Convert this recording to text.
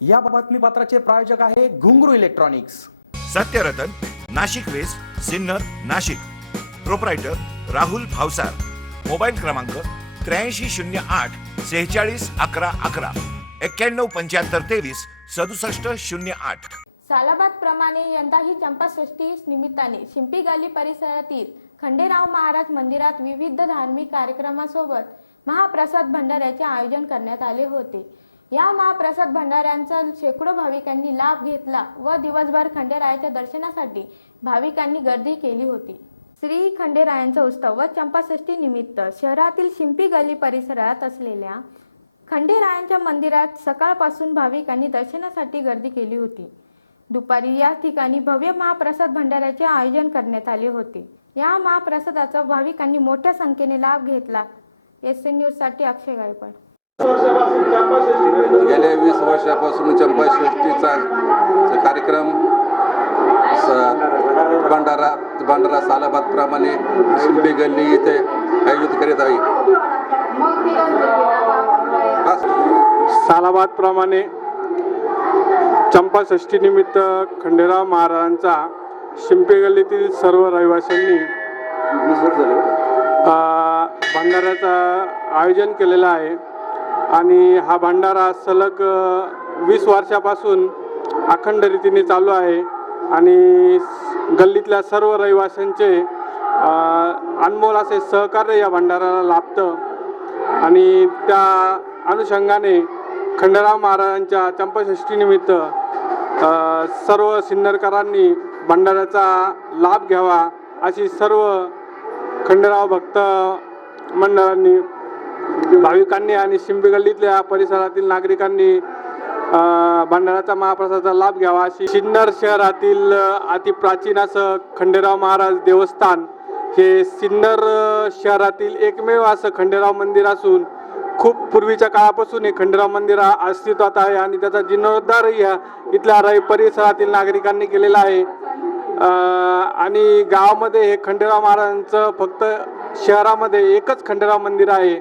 या बातमीपत्राचे प्रायोजक आहे Ghungroo electronics. Satyaratan, Nashik west, Sinnar, Nashik. Proprietor Rahul Bhavsar. Mobile क्रमांक 8308 46 11 11 91 75 23 67 08। सालाबाद प्रमाणे यंदाही चंपाषष्ठी निमित्ताने शिंपी गल्ली परिसरातील खंडेराव महाराज मंदिरात विविध धार्मिक कार्यक्रमासोबत महाप्रसाद भंडाऱ्याचे आयोजन करण्यात आले होते। या महाप्रसाद भंडाऱ्यांचा शेकडो भाविकांनी लाभ घेतला व दिवसभर खंडेरायाच्या दर्शनासाठी भाविकांनी गर्दी केली होती। श्री खंडेरायांचा उत्सव व चंपाषष्ठी निमित्त शहरातील शिंपी गल्ली परिसरात असलेल्या खंडेरायांच्या मंदिरात सकाळपासून भाविकांनी दर्शनासाठी गर्दी केली होती। दुपारी या ठिकाणी भव्य महाप्रसाद भंडाऱ्याचे आयोजन करण्यात आले होते। या महाप्रसादाचा भाविकांनी मोठ्या संख्येने लाभ घेतला। एसएन न्यूज साठी अक्षय गायकवाड। गेल्या 20 वर्षापासून चंपाषष्ठीचा कार्यक्रम भंडारा सालाबाद प्रमाणे शिंपी गल्ली येथे आयोजित करीत आहे। सालाबाद प्रमाणे चंपाषष्ठी निमित्त खंडेराव महाराजांचा शिंपी गल्लीतील सर्व रहिवाशांनी भंडाऱ्याचं आयोजन केलेलं आहे आणि हा भंडारा सलग 20 वर्षापासून अखंड रीतीने चालू आहे आणि गल्लीतल्या सर्व रहिवाशांचे अनमोल असे सहकार्य या भंडाऱ्याला लाभतं आणि त्या अनुषंगाने खंडेराव महाराजांच्या चंपाषष्ठी निमित्त सर्व सिन्नरकरांनी भंडाऱ्याचा लाभ घ्यावा अशी सर्व खंडेराव भक्त मंडळांनी, भाविकांनी आणि शिंपी गल्लीतल्या परिसरातील नागरिकांनी भंडाऱ्याचा महाप्रसादाचा लाभ घ्यावा अशी सिन्नर शहरातील अतिप्राचीन असं खंडेराव महाराज देवस्थान हे सिन्नर शहरातील एकमेव असं खंडेराव मंदिर असून खूप पूर्वीच्या काळापासून हे खंडेराव मंदिर अस्तित्वात आहे आणि त्याचा जीर्णोद्धारही इथल्या परिसरातील नागरिकांनी केलेला आहे। आणि गावामध्ये हे खंडेराव महाराजांचं फक्त शहरामध्ये एकच खंडेराव मंदिर आहे।